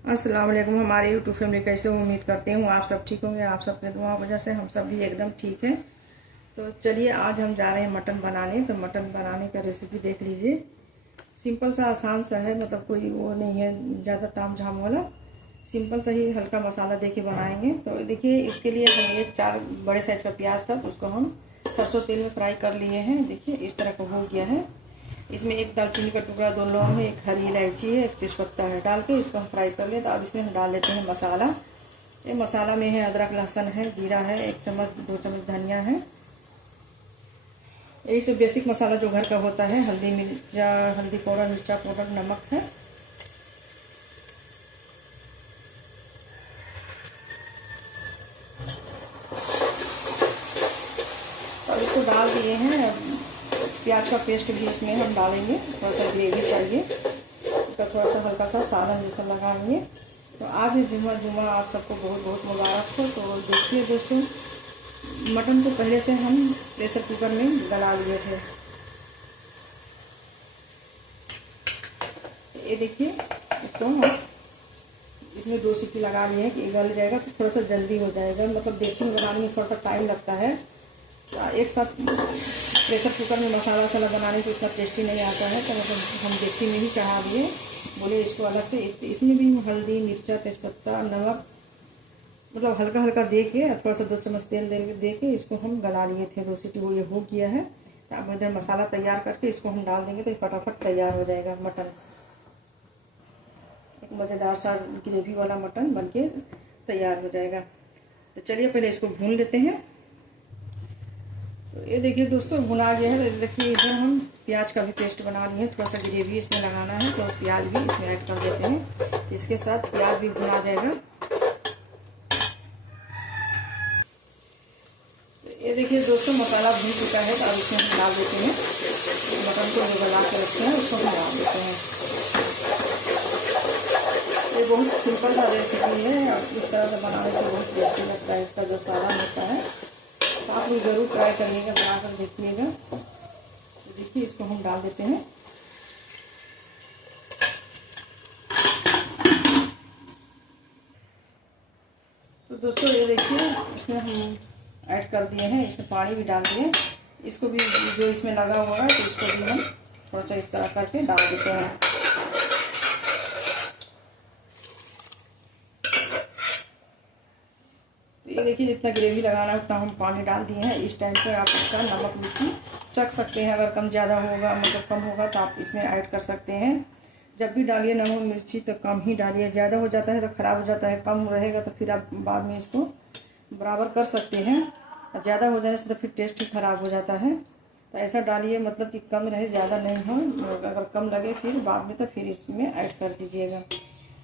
अस्सलाम वालेकुम। हमारे यूट्यूब फैमिली कैसे हो, उम्मीद करती हूँ आप सब ठीक होंगे। आप सबके दुआ वजह से हम सब भी एकदम ठीक है। तो चलिए आज हम जा रहे हैं मटन बनाने। तो मटन बनाने का रेसिपी देख लीजिए। सिंपल सा आसान सा है, मतलब कोई वो नहीं है ज़्यादा ताम झाम वाला। सिंपल सा ही हल्का मसाला दे के बनाएंगे। तो देखिए इसके लिए हम ये 4 बड़े साइज़ का प्याज था, तो उसको हम सरसों तेल में फ्राई कर लिए हैं। देखिए इस तरह का हो गया है। इसमें एक दालचीनी का टुकड़ा, 2 लौंग है, एक हरी इलायची है, एक तेजपत्ता है, डाल के इसको हम फ्राई कर लें। तो अब इसमें हम डाल देते हैं मसाला। ये मसाला में है अदरक, लहसुन है, जीरा है, 1 चम्मच 2 चम्मच धनिया है। यही सब बेसिक मसाला जो घर का होता है। हल्दी मिर्चा, हल्दी पाउडर, मिर्चा पाउडर, नमक है। और इसको डाल दिए हैं। प्याज का पेस्ट भी इसमें हम डालेंगे। थोड़ा सा ग्रेवी चाहिए, इसका थोड़ा सा हल्का सा सालन जैसा लगाएंगे। तो आज जुमा आप सबको बहुत बहुत मुबारक हो। तो देखिए दोस्तों, मटन को पहले से हम प्रेशर कुकर में गला लिए थे। ये देखिए इसको हम इसमें 2 सीटी लगा लिए हैं कि गल जाएगा, तो थोड़ा सा जल्दी हो जाएगा। मतलब देसी में बनाने में थोड़ा सा टाइम लगता है। एक साथ प्रेशर कुकर में मसाला वसाला बनाने से इतना टेस्टी नहीं आता है। तो मतलब हम देसी में ही चढ़ा दिए, बोले इसको अलग से। इसमें भी हल्दी, मिर्चा, तेजपत्ता, नमक, मतलब हल्का हल्का दे के थोड़ा सा 2 चम्मच तेल दे के इसको हम गला लिए थे। 2 सीटी वो ये हो गया है। अब इधर मसाला तैयार करके इसको हम डाल देंगे, तो फटाफट तैयार हो जाएगा मटन। एक मज़ेदार सा ग्रेवी वाला मटन बनके तैयार हो जाएगा। तो चलिए पहले इसको भून लेते हैं। तो ये देखिए दोस्तों भुना गया है। देखिए इधर हम प्याज का भी पेस्ट बना लिए हैं। थोड़ा सा ग्रेवी इसमें लगाना है, तो प्याज भी इसमें ऐड कर देते हैं। इसके साथ प्याज भी भुना जाएगा। ये देखिए दोस्तों मसाला भून चुका है। तो अब इसमें हम डाल देते हैं मटन को, जो गला के रखते हैं उसको हम डाल देते हैं। ये बहुत सिंपल सा रेसिपी है और इस तरह से बनाने से बहुत टेस्टी लगता है। इसका जो सालन होता है तो आप लोग ज़रूर ट्राई करिएगा, बनाकर देखिएगा। तो देखिए इसको हम डाल देते हैं। तो दोस्तों ये देखिए इसमें हम ऐड कर दिए हैं। इसमें पानी भी डाल दिए। इसको भी जो इसमें लगा हुआ है तो इसको भी हम थोड़ा सा इस तरह करके डाल देते हैं। तो ये देखिए जितना ग्रेवी लगाना है उतना हम पानी डाल दिए हैं। इस टाइम पर आप इसका नमक मिर्ची चख सकते हैं। अगर कम ज़्यादा होगा, मतलब कम होगा, तो आप इसमें ऐड कर सकते हैं। जब भी डालिए नमक मिर्ची तो कम ही डालिए। ज़्यादा हो जाता है तो ख़राब हो जाता है, कम रहेगा तो फिर आप बाद में इसको बराबर कर सकते हैं। और ज़्यादा हो जाने से तो फिर टेस्ट ही ख़राब हो जाता है। तो ऐसा डालिए, मतलब कि कम रहे, ज़्यादा नहीं हो। अगर कम लगे फिर बाद में तो फिर इसमें ऐड कर दीजिएगा।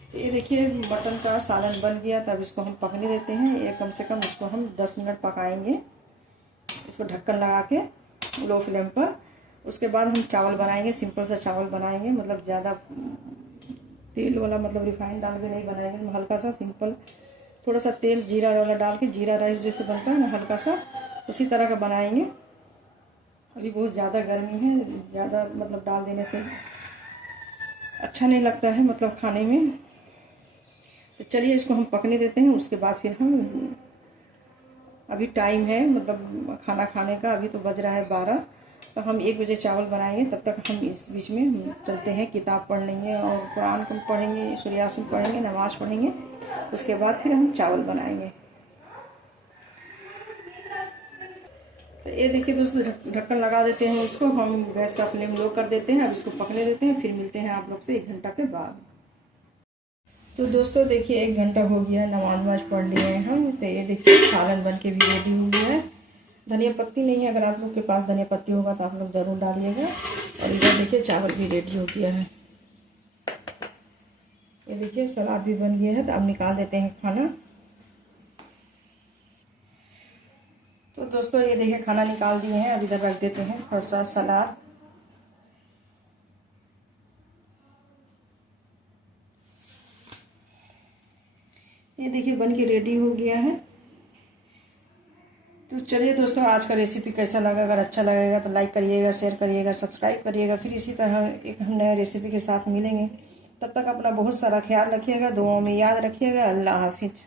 तो ये देखिए मटन का सालन बन गया। तब इसको हम पकने देते हैं। ये कम से कम इसको हम 10 मिनट पकाएंगे, इसको ढक्कन लगा के लो फ्लेम पर। उसके बाद हम चावल बनाएंगे। सिंपल सा चावल बनाएंगे, मतलब ज़्यादा तेल वाला, मतलब रिफाइंड डाल के नहीं बनाएंगे। हल्का सा सिंपल, थोड़ा सा तेल जीरा वाला डाल के, जीरा राइस जैसे बनता है ना, हल्का सा उसी तरह का बनाएंगे। अभी बहुत ज़्यादा गर्मी है, ज़्यादा मतलब डाल देने से अच्छा नहीं लगता है, मतलब खाने में। तो चलिए इसको हम पकने देते हैं। उसके बाद फिर हम, अभी टाइम है मतलब खाना खाने का, अभी तो बज रहा है 12। तो हम 1 बजे चावल बनाएंगे। तब तक हम इस बीच में हम चलते हैं, किताब पढ़ लेंगे और कुरान को पढ़ेंगे, सूर्य यासीन पढ़ेंगे, नमाज़ पढ़ेंगे। उसके बाद फिर हम चावल बनाएंगे। तो ये देखिए दोस्तों ढक्कन लगा देते हैं इसको। हम गैस का फ्लेम लो कर देते हैं। अब इसको पकने देते हैं। फिर मिलते हैं आप लोग से 1 घंटा के बाद। तो दोस्तों देखिए 1 घंटा हो गया, नमाज पढ़ लिए हैं हम। तो ये देखिए सालन बन के भी रेडी हो गया है। धनिया पत्ती नहीं है, अगर आप लोग के पास धनिया पत्ती होगा तो आप लोग ज़रूर डालिएगा। और इधर देखिए चावल भी रेडी हो गया है। ये देखिए सलाद भी बन गया है। तो अब निकाल देते हैं खाना। तो दोस्तों ये देखिए खाना निकाल दिए हैं। अब इधर रख देते हैं थोड़ा सा सलाद। ये देखिए बन के रेडी हो गया है। तो चलिए दोस्तों आज का रेसिपी कैसा लगा। अगर अच्छा लगेगा तो लाइक करिएगा, शेयर करिएगा, सब्सक्राइब करिएगा। फिर इसी तरह एक हम नए रेसिपी के साथ मिलेंगे। तब तक अपना बहुत सारा ख्याल रखिएगा, दुआओं में याद रखिएगा। अल्लाह हाफिज।